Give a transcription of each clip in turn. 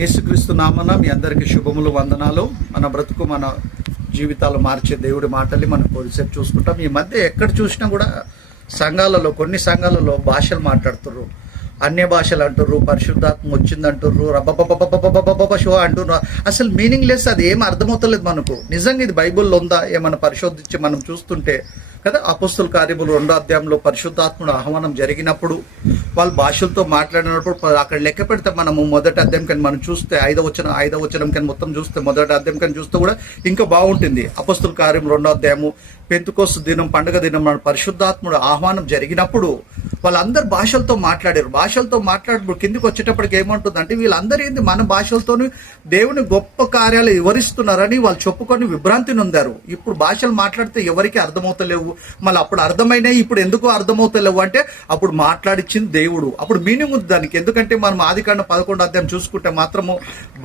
యేసుక్రీస్తు నామన మీ అందరికీ శుభములు వందనాలు. మన బ్రతుకు మన జీవితాలు మార్చే దేవుడి మాటల్ని మనం కొద్దిసేపు చూసుకుంటాం. ఈ మధ్య ఎక్కడ చూసినా కూడా సంఘాలలో కొన్ని సంఘాలలో భాషలు మాట్లాడుతుర్రు. అన్య భాషలు అంటుర్రు పరిశుద్ధాత్మ వచ్చిందంటుర్రు రబ్బబ్బబ్బబ్బబ్బబ్బబ్బ షో అంటుర్రు. అసలు మీనింగ్ లెస్ అది ఏం అర్థమవుతలేదు మనకు. నిజంగా ఇది బైబిల్లో ఉందా? ఏమన్నా పరిశోధించి మనం చూస్తుంటే కదా? అపుస్తుల కార్యములు రెండో అధ్యాయంలో పరిశుద్ధాత్ముడు ఆహ్వానం జరిగినప్పుడు వాళ్ళు భాషలతో మాట్లాడినప్పుడు అక్కడ లెక్క పెడితే మనము మొదటి అధ్యాయం కానీ మనం చూస్తే ఐదో వచ్చిన ఐదో వచ్చిన కానీ మొత్తం చూస్తే మొదటి అధ్యాయం కానీ చూస్తే కూడా ఇంకా బాగుంటుంది. అపస్తుల కార్యం రెండో అధ్యాయము పెంతుకోస్తు దినం పండుగ దినం మన పరిశుద్ధాత్ముడు ఆహ్వానం జరిగినప్పుడు వాళ్ళందరు భాషలతో మాట్లాడారు. భాషలతో మాట్లాడప్పుడు కిందికి వచ్చేటప్పటికి ఏమంటుందంటే వీళ్ళందరూ ఏంది మన భాషలతోని దేవుని గొప్ప కార్యాలు వివరిస్తున్నారని వాళ్ళు చెప్పుకొని విభ్రాంతి నొందారు ఇప్పుడు భాషలు మాట్లాడితే ఎవరికి అర్థమవుతలేవు. మళ్ళీ అప్పుడు అర్థమైనాయి ఇప్పుడు ఎందుకు అర్థమవుతలేవు అంటే అప్పుడు మాట్లాడిచ్చింది దేవుడు. అప్పుడు మీనింగ్ ఉంది దానికి. ఎందుకంటే మనం ఆదికాండ పదకొండు అధ్యాయం చూసుకుంటే మాత్రము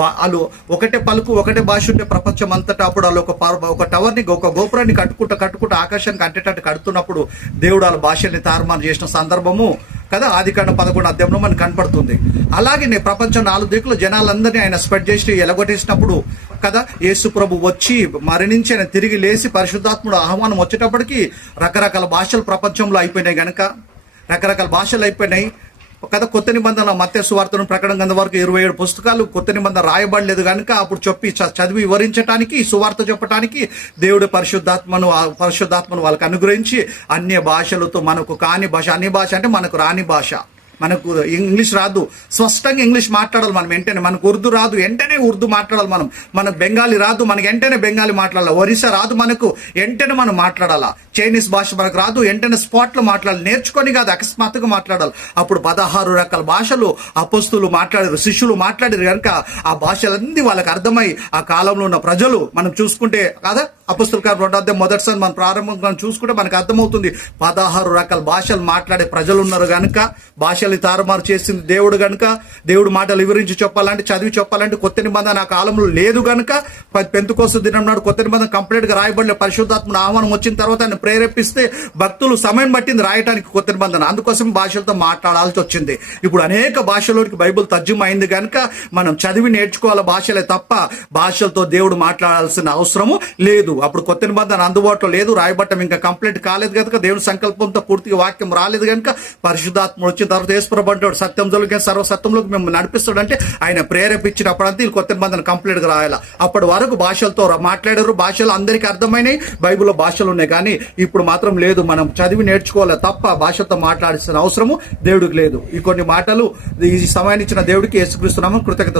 వాళ్ళు ఒకటే పలుకు ఒకటే భాష ఉంటే ప్రపంచం అంతటా అప్పుడు వాళ్ళు ఒక ఒక టవర్ని ఒక గోపురాన్ని కట్టుకుంటూ కట్టుకుంటూ ఆకాశానికి అంటేటట్టు కడుతున్నప్పుడు దేవుడు వాళ్ళ భాషల్ని తారుమారు చేసిన సందర్భం సందర్భము కదా? ఆదికాండ పదకొండు అధ్యాయంలో మనకు కనపడుతుంది. అలాగే నేను ప్రపంచం నాలుగు దిక్కులు జనాలందరినీ ఆయన స్ప్రెడ్ చేసి ఎలగొట్టేసినప్పుడు కదా? యేసు ప్రభు వచ్చి మరణించి ఆయన తిరిగి లేచి పరిశుద్ధాత్ముడు ఆహ్వానం వచ్చేటప్పటికి రకరకాల భాషలు ప్రపంచంలో అయిపోయినాయి కనుక రకరకాల భాషలు అయిపోయినాయి. కదా కొత్త నిబంధన మత్య సువార్తను ప్రకటన గంధ వరకు ఇరవై ఏడు పుస్తకాలు కొత్త నిబంధన రాయబడలేదు కనుక అప్పుడు చెప్పి చ- చదివి వివరించడానికి సువార్త చెప్పడానికి దేవుడి పరిశుద్ధాత్మను ఆ పరిశుద్ధాత్మను వాళ్ళకి అనుగ్రహించి అన్య భాషలతో మనకు కాని భాష అన్ని భాష అంటే మనకు రాని భాష. మనకు ఇంగ్లీష్ రాదు. స్పష్టంగా ఇంగ్లీష్ మాట్లాడాలి మనం వెంటనే. మనకు ఉర్దూ రాదు. వెంటనే ఉర్దూ మాట్లాడాలి మనం. మనకు బెంగాలీ రాదు. మనకి వెంటనే బెంగాలీ మాట్లాడాలి. ఒరిస్సా రాదు మనకు. వెంటనే మనం మాట్లాడాలా? చైనీస్ భాష మనకు రాదు. వెంటనే స్పాట్లో మాట్లాడాలి. నేర్చుకొని కాదు అకస్మాత్తుగా మాట్లాడాలి. అప్పుడు పదహారు రకాల భాషలు అపస్తులు మాట్లాడారు శిష్యులు మాట్లాడారు కనుక ఆ భాషలన్నీ వాళ్ళకి అర్థమై ఆ కాలంలో ఉన్న ప్రజలు మనం చూసుకుంటే కదా అపస్తుల కాలం రెండో అధ్యాయం మొదటిసారి మనం ప్రారంభం చూసుకుంటే మనకు అర్థమవుతుంది. పదహారు రకాల భాషలు మాట్లాడే ప్రజలు ఉన్నారు కనుక భాషలు తారుమారు చేసింది దేవుడు గనుక. దేవుడు మాటలు వివరించి చెప్పాలంటే చదివి చెప్పాలంటే కొత్త నిబంధన ఆ కాలంలో లేదు గనుక. పెంతుకోసం దినం నాడు కొత్త నిబంధన కంప్లీట్గా రాయబడలే పరిశుద్ధాత్మ ఆహ్వానం వచ్చిన తర్వాత ఆయన ప్రేరేపిస్తే భక్తులు సమయం పట్టింది రాయటానికి కొత్త నిబంధన. అందుకోసం భాషలతో మాట్లాడాల్సి వచ్చింది. ఇప్పుడు అనేక భాషలోనికి బైబిల్ తర్జుమ అయింది కనుక మనం చదివి నేర్చుకోవాలి భాషలే తప్ప భాషలతో దేవుడు మాట్లాడాల్సిన అవసరము లేదు. అప్పుడు కొత్త నిబంధన అందుబాటులో లేదు. రాయబట్టం ఇంకా కంప్లీట్ కాలేదు కనుక దేవుని సంకల్పంతో పూర్తిగా వాక్యం రాలేదు కనుక పరిశుద్ధాత్మ వచ్చిన తర్వాత యేసుప్రభు అంటాడు సత్యం జోలికి సర్వసత్యంలోకి మేము నడిపిస్తాడు. అంటే ఆయన ప్రేరేపించినప్పుడంతా ఈ కొత్త నిబంధన కంప్లీట్గా అప్పటి వరకు భాషలతో రా- మాట్లాడారు. భాషలు అందరికీ అర్థమైనాయి బైబిల్లో భాషలు ఉన్నాయి. కానీ ఇప్పుడు మాత్రం లేదు మనం చదివి నేర్చుకోవాలి తప్ప భాషతో మాట్లాడాల్సిన అవసరము దేవుడికి లేదు. ఈ కొన్ని మాటలు ఈ సమయాన్ని ఇచ్చిన దేవుడికి యేసుక్రీస్తున్నాము కృతజ్ఞత